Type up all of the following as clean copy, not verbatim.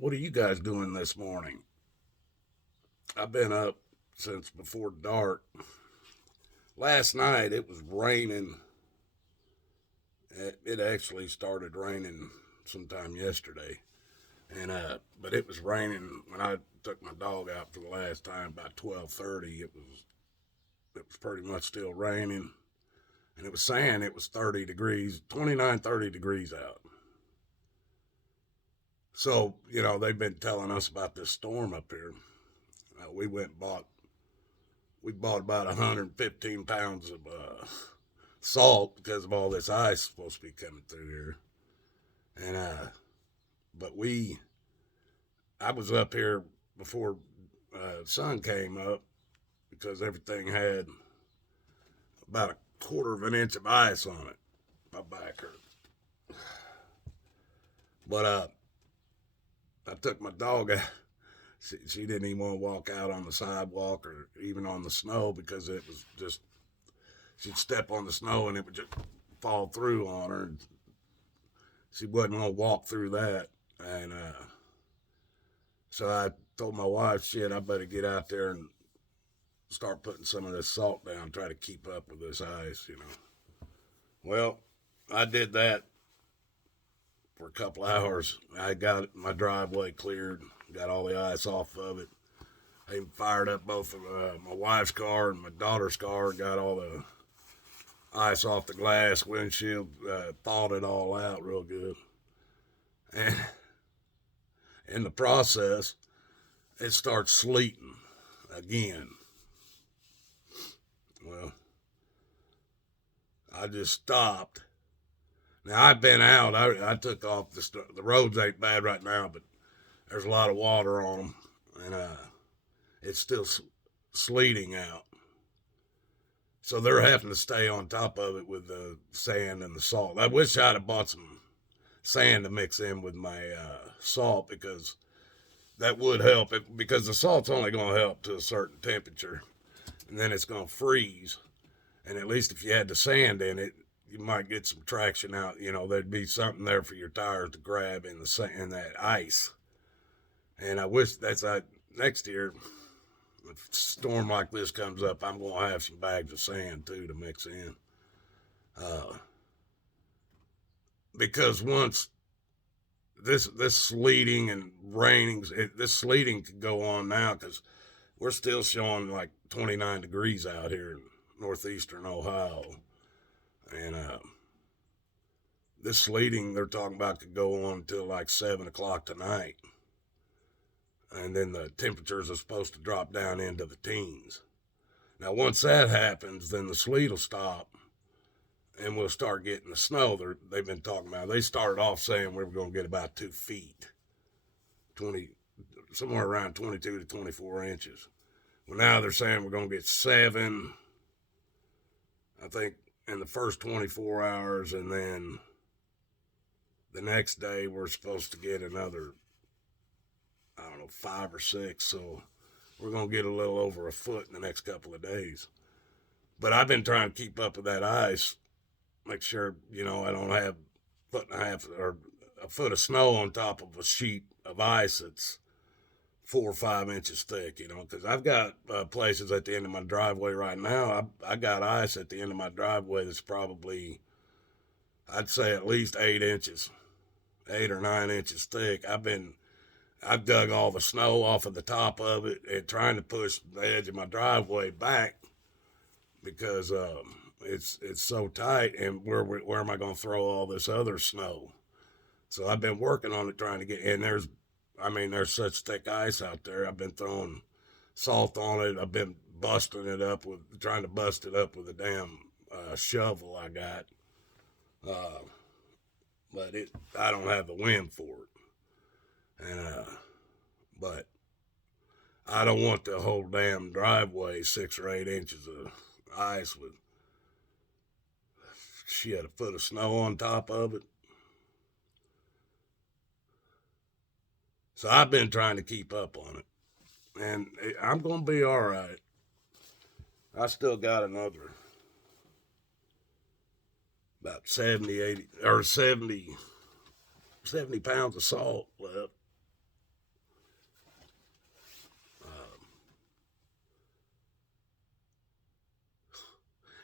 What are you guys doing this morning? I've been up since before dark. Last night it was raining. It actually started raining sometime yesterday, and but it was raining when I took my dog out for the last time about 12:30. It was pretty much still raining, and it was saying it was 30 degrees, 29, 30 degrees out. So they've been telling us about this storm up here. We went and bought we bought about 115 pounds of salt because of all this ice supposed to be coming through here. And but I was up here before sun came up because everything had about a quarter of an inch of ice on it. My back hurt, but I took my dog out. She didn't even want to walk out on the sidewalk or even on the snow because it was just she'd step on the snow and it would just fall through on her. And she wasn't going to walk through that. And so I told my wife, shit, I better get out there and start putting some of this salt down, try to keep up with this ice. Well, I did that for a couple hours. I got my driveway cleared, got all the ice off of it. I even fired up both of my wife's car and my daughter's car, got all the ice off the glass windshield, thawed it all out real good. And in the process, it starts sleeting again. Well, I just stopped. Now I've been out. I took off. The roads ain't bad right now, but there's a lot of water on them, and it's still sleeting out. So they're having to stay on top of it with the sand and the salt. I wish I'd have bought some sand to mix in with my salt because that would help. Because the salt's only going to help to a certain temperature, and then it's going to freeze. And at least if you had the sand in it, you might get some traction out. There'd be something there for your tires to grab in that ice. And I wish next year, if a storm like this comes up, I'm going to have some bags of sand too to mix in. Because once this sleeting and raining, this sleeting could go on now because we're still showing like 29 degrees out here in northeastern Ohio. And this sleeting they're talking about could go on until like 7 o'clock tonight. And then the temperatures are supposed to drop down into the teens. Now, once that happens, then the sleet will stop and we'll start getting the snow they've been talking about. They started off saying we were going to get about 2 feet, 20, somewhere around 22 to 24 inches. Well, now they're saying we're going to get 7, I think, in the first 24 hours, and then the next day we're supposed to get another, I don't know, 5 or 6. So we're going to get a little over a foot in the next couple of days. But I've been trying to keep up with that ice, make sure, I don't have a foot and a half or a foot of snow on top of a sheet of ice that's 4 or 5 inches thick, because I've got places at the end of my driveway right now. I got ice at the end of my driveway that's probably, I'd say at least 8 inches, 8 or 9 inches thick. I've dug all the snow off of the top of it and trying to push the edge of my driveway back because it's so tight. And where am I going to throw all this other snow? So I've been working on it, trying to get. And there's such thick ice out there. I've been throwing salt on it. I've been trying to bust it up with a damn shovel I got. But I don't have the wind for it. And but I don't want the whole damn driveway 6 or 8 inches of ice with a foot of snow on top of it. So I've been trying to keep up on it, and I'm gonna be all right. I still got another about 70, 80, or 70 pounds of salt left.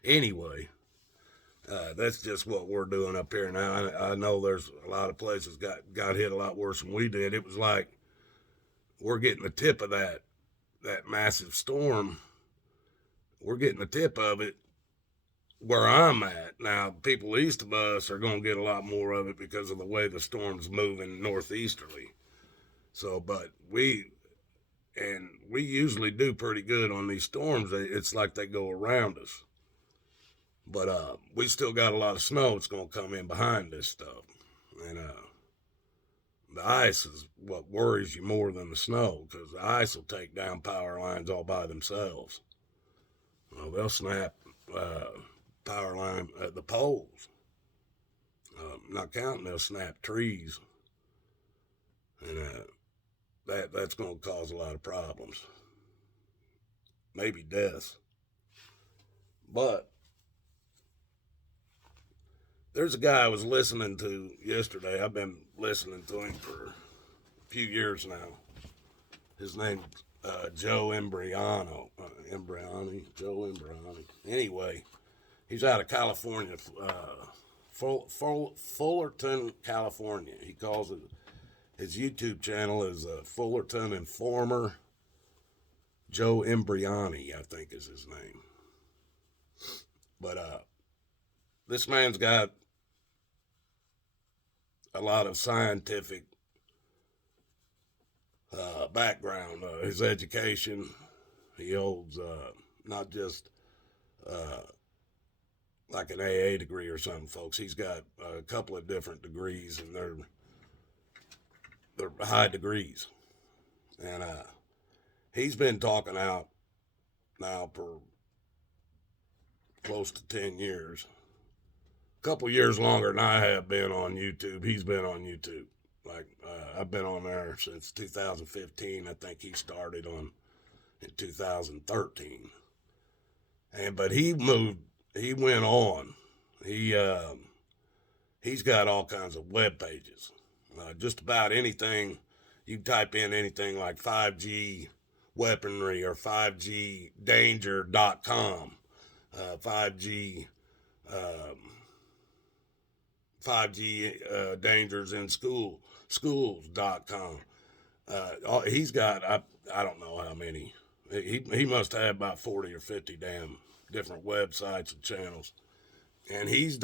Anyway, that's just what we're doing up here now. I know there's a lot of places got hit a lot worse than we did. It was like we're getting the tip of that massive storm. We're getting the tip of it where I'm at. Now, people east of us are going to get a lot more of it because of the way the storm's moving northeasterly. So, but we usually do pretty good on these storms. It's like they go around us. But we still got a lot of snow that's going to come in behind this stuff. And the ice is what worries you more than the snow, because the ice will take down power lines all by themselves. Well, they'll snap power line at the poles. Not counting, they'll snap trees. And that's going to cause a lot of problems. Maybe deaths. But there's a guy I was listening to yesterday. I've been listening to him for a few years now. His name's Joe Imbriano. Joe Imbriani. Anyway, he's out of California, Fullerton, California. He calls it, his YouTube channel is Fullerton Informer. Joe Imbriani, I think is his name. But this man's got a lot of scientific background. His education, he holds not just like an AA degree or something, folks. He's got a couple of different degrees, and they're high degrees. And he's been talking out now for close to 10 years. A couple years longer than I have been on YouTube. He's been on YouTube. Like, I've been on there since 2015. I think he started in 2013. But he went on. He's got all kinds of web pages. Just about anything, you type in anything like 5G weaponry or 5gdanger.com, 5G dangers in schools.com. He's got, I don't know how many. He must have about 40 or 50 damn different websites and channels. And he's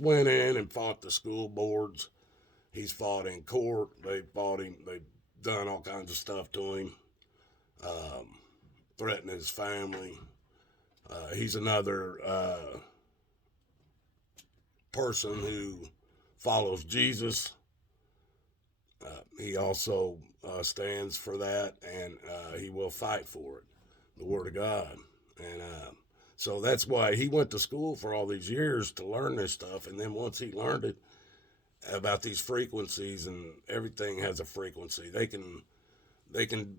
went in and fought the school boards. He's fought in court. They fought him. They've done all kinds of stuff to him. Threatened his family. He's another person who follows Jesus. He also stands for that, and he will fight for it, the Word of God. And so that's why he went to school for all these years to learn this stuff. And then once he learned it about these frequencies, and everything has a frequency, they can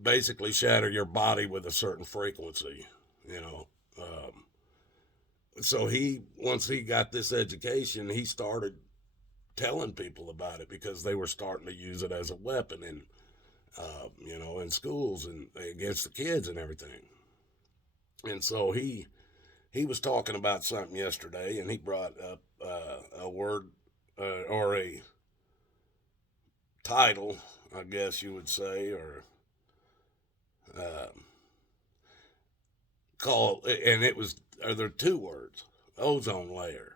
basically shatter your body with a certain frequency, you know. So once he got this education, he started telling people about it, because they were starting to use it as a weapon in schools and against the kids and everything. And so he was talking about something yesterday, and he brought up a word or a title, I guess you would say, or called, and there are two words: ozone layer.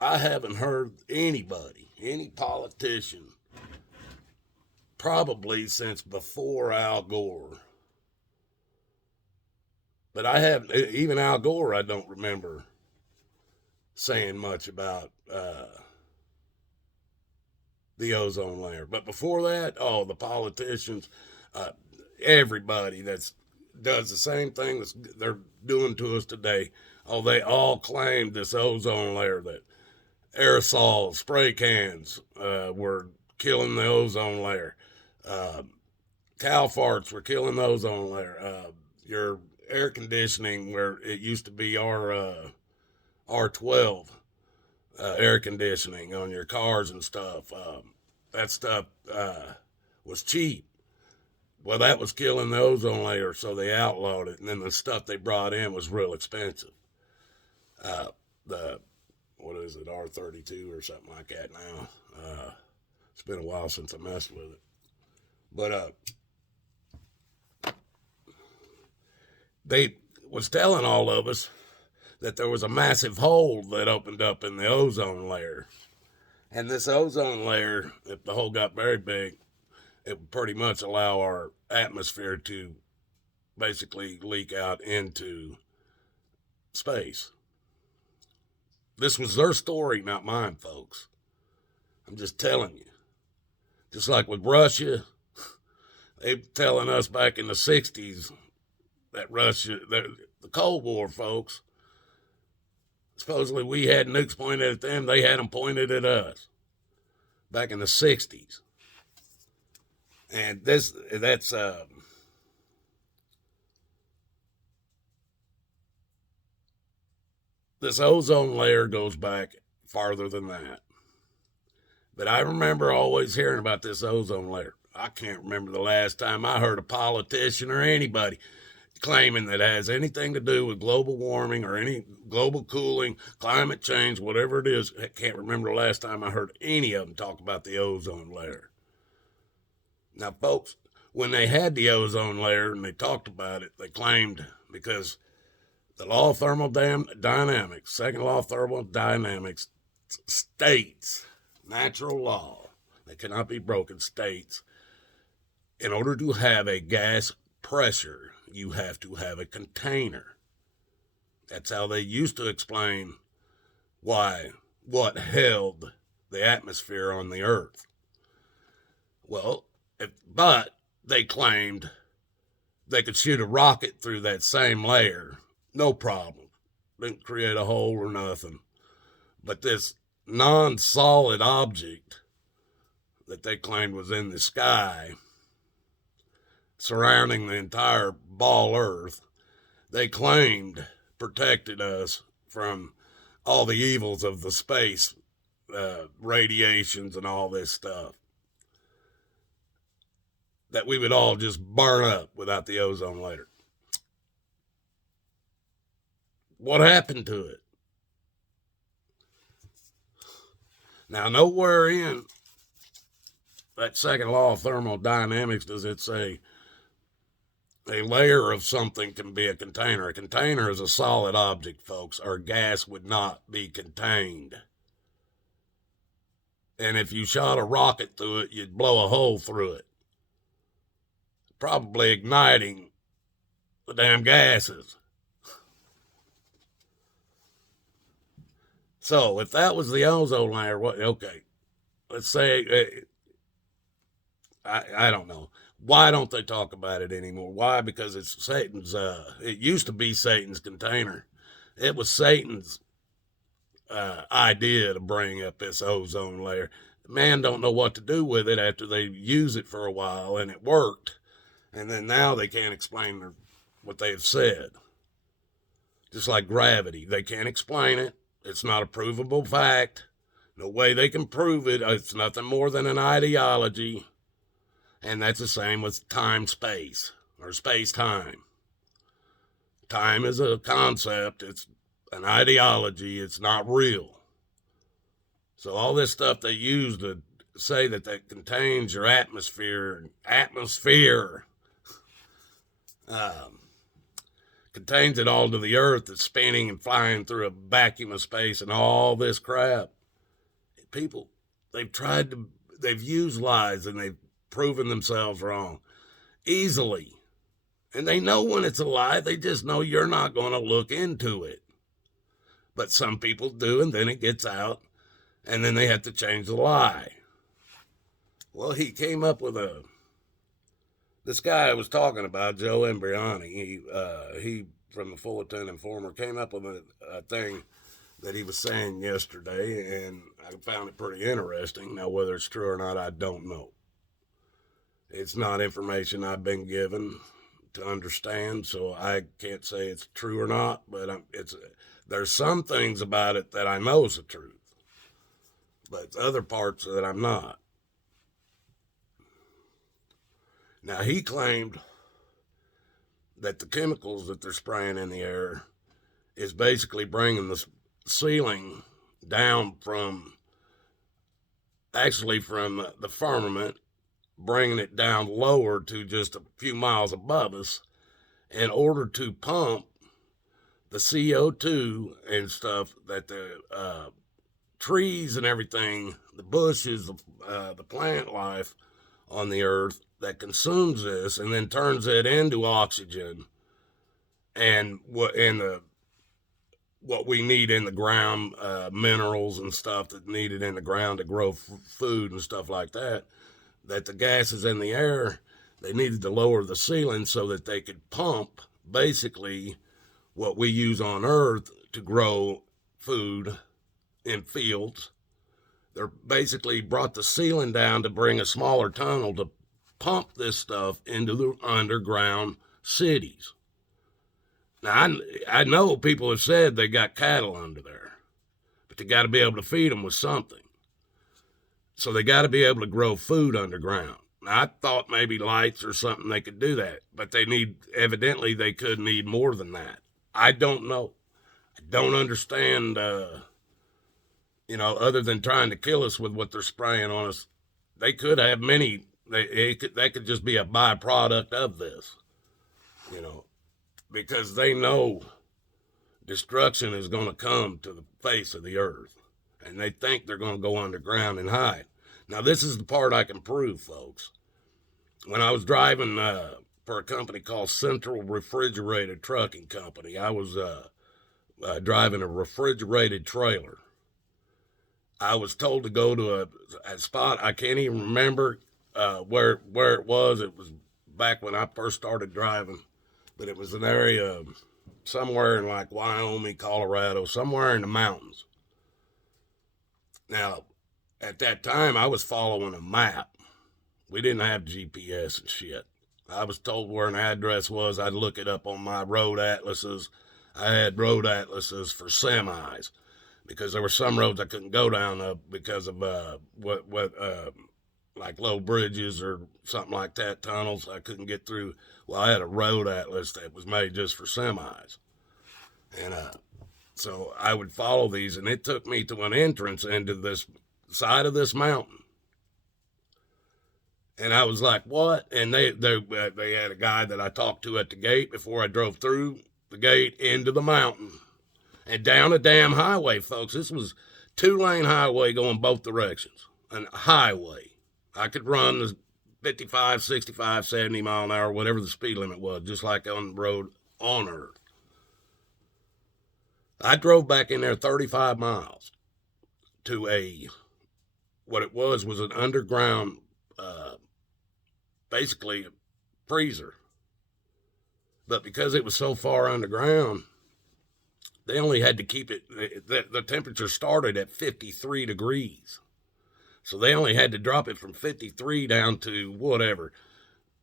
I haven't heard any politician, probably since before Al Gore. But I haven't, even Al Gore, I don't remember saying much about the ozone layer. But before that, the politicians, everybody does the same thing that they're doing to us today. They all claimed this ozone layer, that aerosol spray cans were killing the ozone layer. Cow farts were killing the ozone layer. Your air conditioning, where it used to be R12 air conditioning on your cars and stuff, that stuff was cheap. Well, that was killing the ozone layer, so they outlawed it. And then the stuff they brought in was real expensive. The what is it, R32 or something like that now. It's been a while since I messed with it. But they was telling all of us that there was a massive hole that opened up in the ozone layer. And this ozone layer, if the hole got very big, it would pretty much allow our atmosphere to basically leak out into space. This was their story, not mine, folks. I'm just telling you. Just like with Russia, they were telling us back in the 60s that Russia, the Cold War, folks, supposedly we had nukes pointed at them, they had them pointed at us back in the 60s. And that's this ozone layer goes back farther than that. But I remember always hearing about this ozone layer. I can't remember the last time I heard a politician or anybody claiming that it has anything to do with global warming or any global cooling, climate change, whatever it is. I can't remember the last time I heard any of them talk about the ozone layer. Now, folks, when they had the ozone layer and they talked about it, they claimed because the law of thermodynamics, second law of thermodynamics states, natural law, that cannot be broken, states, in order to have a gas pressure, you have to have a container. That's how they used to explain what held the atmosphere on the earth. Well, but they claimed they could shoot a rocket through that same layer, no problem. Didn't create a hole or nothing. But this non-solid object that they claimed was in the sky, surrounding the entire ball Earth, they claimed protected us from all the evils of the space, radiations and all this stuff. That we would all just burn up without the ozone layer. What happened to it? Now, nowhere in that second law of thermodynamics does it say a layer of something can be a container. A container is a solid object, folks, or gas would not be contained. And if you shot a rocket through it, you'd blow a hole through it, probably igniting the damn gases. So if that was the ozone layer, okay, let's say, I don't know. Why don't they talk about it anymore? Why? Because it's Satan's, it used to be Satan's container. It was Satan's idea to bring up this ozone layer. Man don't know what to do with it after they use it for a while, and it worked. And then now they can't explain what they have said. Just like gravity. They can't explain it. It's not a provable fact. No way they can prove it. It's nothing more than an ideology. And that's the same with time-space, or space-time. Time is a concept. It's an ideology. It's not real. So all this stuff they use to say that contains your atmosphere, contains it all to the earth that's spinning and flying through a vacuum of space and all this crap. People, they've used lies and they've proven themselves wrong easily. And they know when it's a lie, they just know you're not going to look into it. But some people do, and then it gets out, and then they have to change the lie. Well, he came up with this guy I was talking about, Joe Embriani, he from the Fullerton Informer, came up with a thing that he was saying yesterday, and I found it pretty interesting. Now, whether it's true or not, I don't know. It's not information I've been given to understand, so I can't say it's true or not, but there's some things about it that I know is the truth, but other parts that I'm not. Now, he claimed that the chemicals that they're spraying in the air is basically bringing the ceiling down from the firmament, bringing it down lower to just a few miles above us in order to pump the CO2 and stuff that the trees and everything, the bushes, the plant life on the earth that consumes this and then turns it into oxygen and what we need in the ground, minerals and stuff that needed in the ground to grow food and stuff like that. That the gases in the air, they needed to lower the ceiling so that they could pump basically what we use on Earth to grow food in fields. They're basically brought the ceiling down to bring a smaller tunnel to pump this stuff into the underground cities. Now, I know people have said they got cattle under there, but they got to be able to feed them with something. So they got to be able to grow food underground. Now, I thought maybe lights or something they could do that, but evidently they could need more than that. I don't know. I don't understand, other than trying to kill us with what they're spraying on us. They could have many, that could just be a byproduct of this, because they know destruction is going to come to the face of the earth, and they think they're going to go underground and hide. Now, this is the part I can prove, folks. When I was driving for a company called Central Refrigerated Trucking Company, I was driving a refrigerated trailer. I was told to go to a spot. I can't even remember where it was. It was back when I first started driving, but it was an area somewhere in like Wyoming, Colorado, somewhere in the mountains. Now, at that time, I was following a map. We didn't have GPS and shit. I was told where an address was. I'd look it up on my road atlases. I had road atlases for semis because there were some roads I couldn't go down because of like low bridges or something like that, tunnels I couldn't get through. Well, I had a road atlas that was made just for semis. And so I would follow these, and it took me to an entrance into this side of this mountain. And I was like, what? And they had a guy that I talked to at the gate before I drove through the gate into the mountain and down a damn highway, folks. This was 2-lane highway going both directions. A highway. I could run the 55, 65, 70 mile an hour, whatever the speed limit was, just like on the road on Earth. I drove back in there 35 miles to what it was an underground, basically a freezer. But because it was so far underground, they only had to keep it, the temperature started at 53 degrees. So they only had to drop it from 53 down to whatever,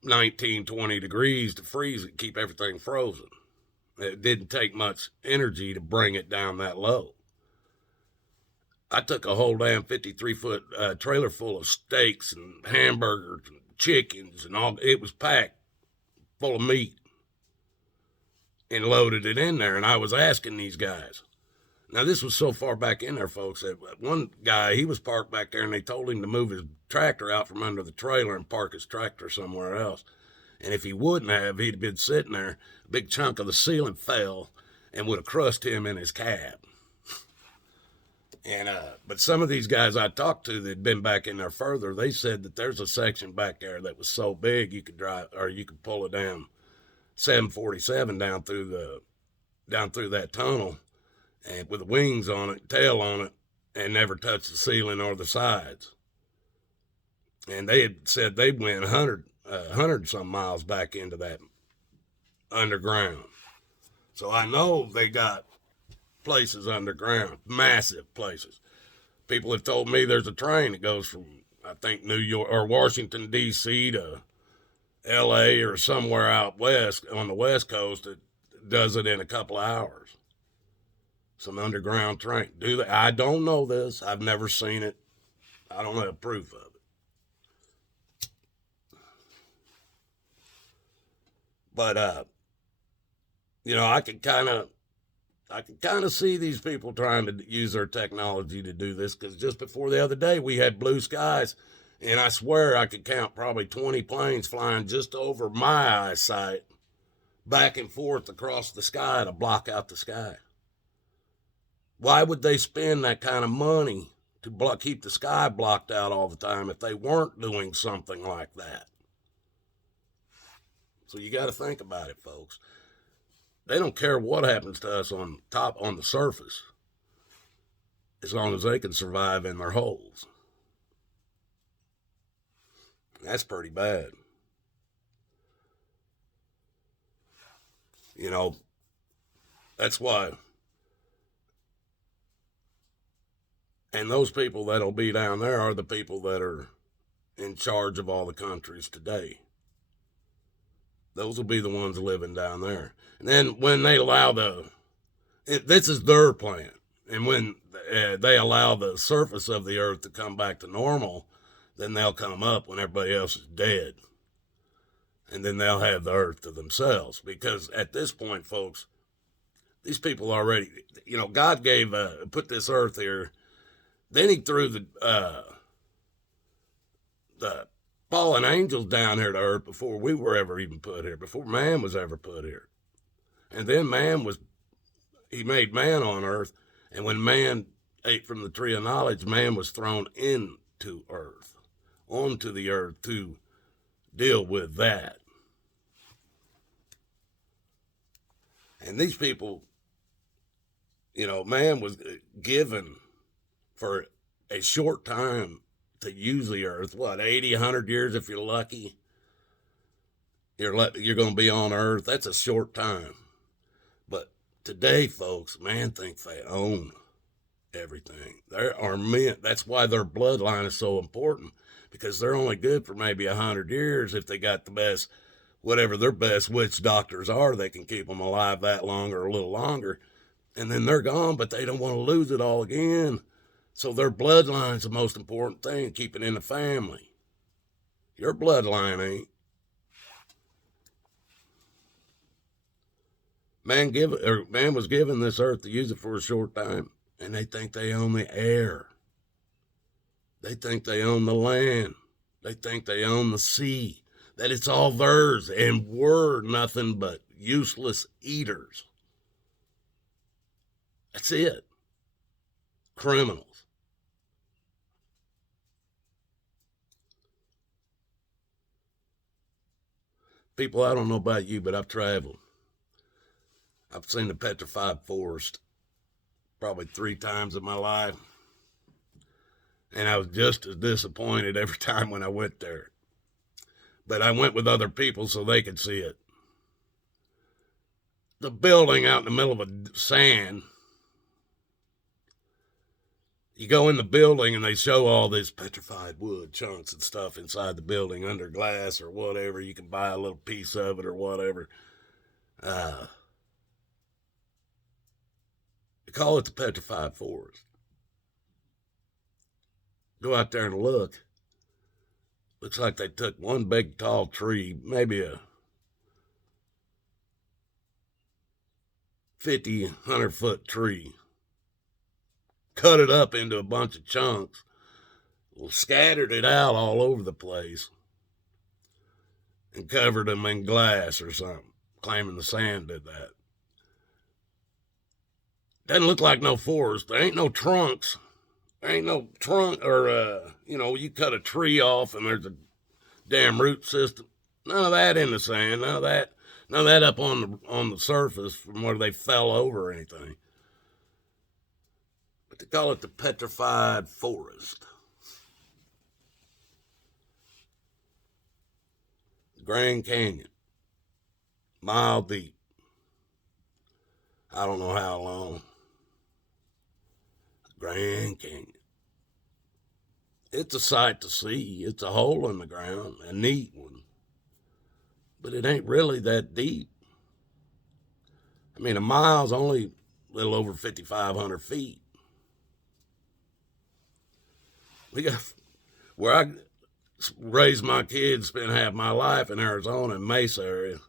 19, 20 degrees to freeze it, keep everything frozen. It didn't take much energy to bring it down that low. I took a whole damn 53-foot trailer full of steaks and hamburgers and chickens and all. It was packed full of meat and loaded it in there. And I was asking these guys. Now, this was so far back in there, folks, that one guy, he was parked back there, and they told him to move his tractor out from under the trailer and park his tractor somewhere else. And if he wouldn't have, he'd been sitting there, a big chunk of the ceiling fell and would have crushed him in his cab. And but some of these guys I talked to that had been back in there further, they said that there's a section back there that was so big you could drive, or you could pull a damn 747 down through that tunnel, and with the wings on it, tail on it, and never touch the ceiling or the sides. And they had said they went 100 some miles back into that underground. So I know they got places underground, massive places. People have told me there's a train that goes from, I think, New York or Washington, D.C. to L.A. or somewhere out west on the West Coast that does it in a couple of hours. Some underground train. Do they? I don't know this. I've never seen it. I don't have proof of it. But I can kind of see these people trying to use their technology to do this, because just before the other day we had blue skies, and I swear I could count probably 20 planes flying just over my eyesight, back and forth across the sky to block out the sky. Why would they spend that kind of money to keep the sky blocked out all the time if they weren't doing something like that? So you got to think about it, folks. They don't care what happens to us on the surface, as long as they can survive in their holes. That's pretty bad. That's why. And those people that'll be down there are the people that are in charge of all the countries today. Those will be the ones living down there. And then when they allow this is their plan. And when they allow the surface of the earth to come back to normal, then they'll come up when everybody else is dead. And then they'll have the earth to themselves. Because at this point, folks, these people already, God put this earth here. Then he threw the fallen angels down here to earth before we were ever even put here, before man was ever put here. And then he made man on earth. And when man ate from the tree of knowledge, man was thrown into earth, onto the earth to deal with that. And these people, man was given for a short time to use the earth. 80, 100 years if you're lucky. You're going to be on earth. That's a short time. But today, folks, man thinks they own everything. There are men. That's why their bloodline is so important, because they're only good for maybe 100 years if they got the best, whatever their best witch doctors are. They can keep them alive that long or a little longer. And then they're gone, but they don't want to lose it all again. So their bloodline's the most important thing, keeping in the family. Your bloodline ain't. Man was given this earth to use it for a short time, and they think they own the air. They think they own the land. They think they own the sea, that it's all theirs, and we're nothing but useless eaters. That's it. Criminals. People, I don't know about you, but I've traveled. I've seen the petrified forest probably 3 times in my life. And I was just as disappointed every time when I went there. But I went with other people so they could see it. The building out in the middle of a sand. You go in the building and they show all this petrified wood chunks and stuff inside the building under glass or whatever. You can buy a little piece of it or whatever. They call it the petrified forest. Go out there and look. Looks like they took one big tall tree, maybe a 50, 100-foot tree, cut it up into a bunch of chunks, scattered it out all over the place, and covered them in glass or something, claiming the sand did that. Doesn't look like no forest. There ain't no trunks. There ain't no trunk or, you cut a tree off and there's a damn root system. None of that in the sand. None of that up on the surface from where they fell over or anything. But they call it the petrified forest. Grand Canyon. Mile deep. I don't know how long. Grand Canyon. It's a sight to see. It's a hole in the ground, a neat one. But it ain't really that deep. I mean, a mile's only a little over 5,500 feet. Where I raised my kids, spent half my life in Arizona, in Mesa area.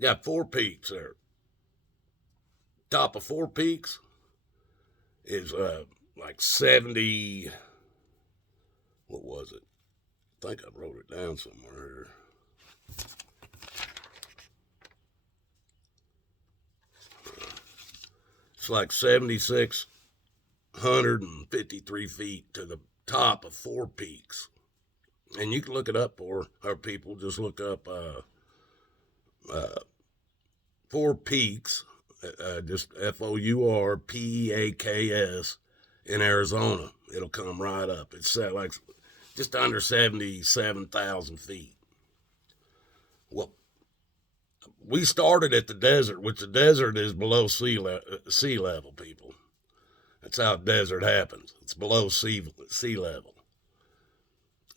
Got 4 peaks there. Top of 4 peaks is like 70. What was it? I think I wrote it down somewhere here. It's like 7,653 feet to the top of 4 peaks. And you can look it up, or people just look up 4 peaks, just FOURPEAKS in Arizona. It'll come right up. It's like just under 77,000 feet. Well, we started at the desert, which the desert is below sea level, people. That's how a desert happens. It's below sea level.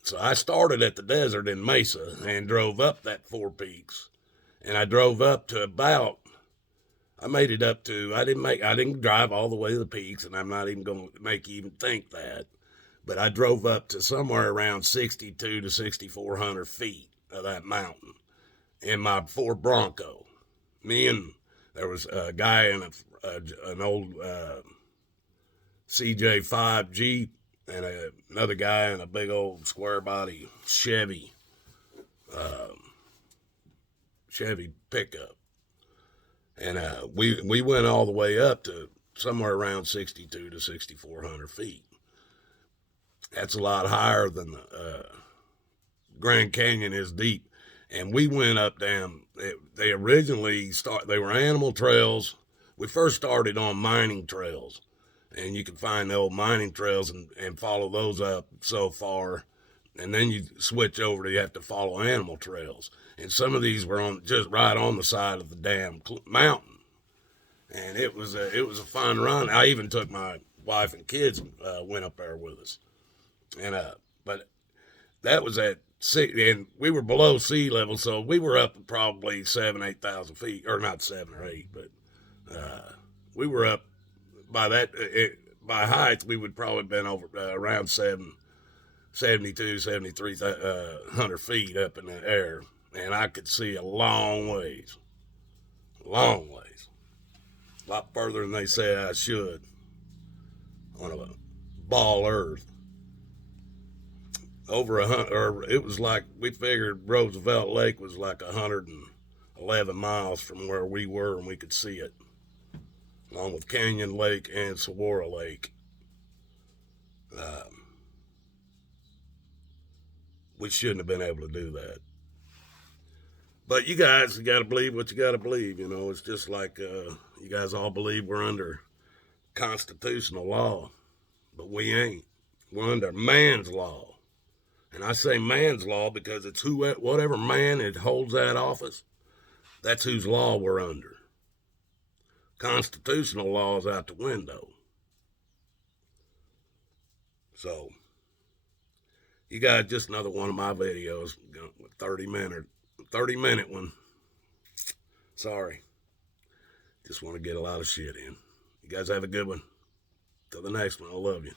So I started at the desert in Mesa and drove up that 4 peaks. And I drove up to about, I made it up to, I didn't drive all the way to the peaks, and I'm not even going to make you even think that. But I drove up to somewhere around 62 to 6,400 feet of that mountain in my Ford Bronco. Me and there was a guy in an old CJ5 Jeep, and another guy in a big old square body Chevy pickup. And we went all the way up to somewhere around 62 to 6,400 feet. That's a lot higher than the Grand Canyon is deep. And we went up down. They originally they were animal trails. We first started on mining trails, and you can find the old mining trails and follow those up so far, and then you switch over to you have to follow animal trails. And some of these were on just right on the side of the damn mountain, and it was a fun run. I even took my wife and kids went up there with us, and but that was at and we were below sea level, so we were up probably 8,000 feet, or not 7 or 8, but we were up by that. By height, we would probably been over around 7,300 feet up in the air, and I could see a long ways, a lot further than they say I should on a ball earth. Over it was like, we figured Roosevelt Lake was like 111 miles from where we were, and we could see it, along with Canyon Lake and Sawhat Lake. We shouldn't have been able to do that. But you got to believe what you got to believe. You know, it's just like you guys all believe we're under constitutional law, but we ain't. We're under man's law. And I say man's law because it's whatever man that holds that office, that's whose law we're under. Constitutional law is out the window. So, you got just another one of my videos, 30-minute one. Sorry. Just want to get a lot of shit in. You guys have a good one. Till the next one, I love you.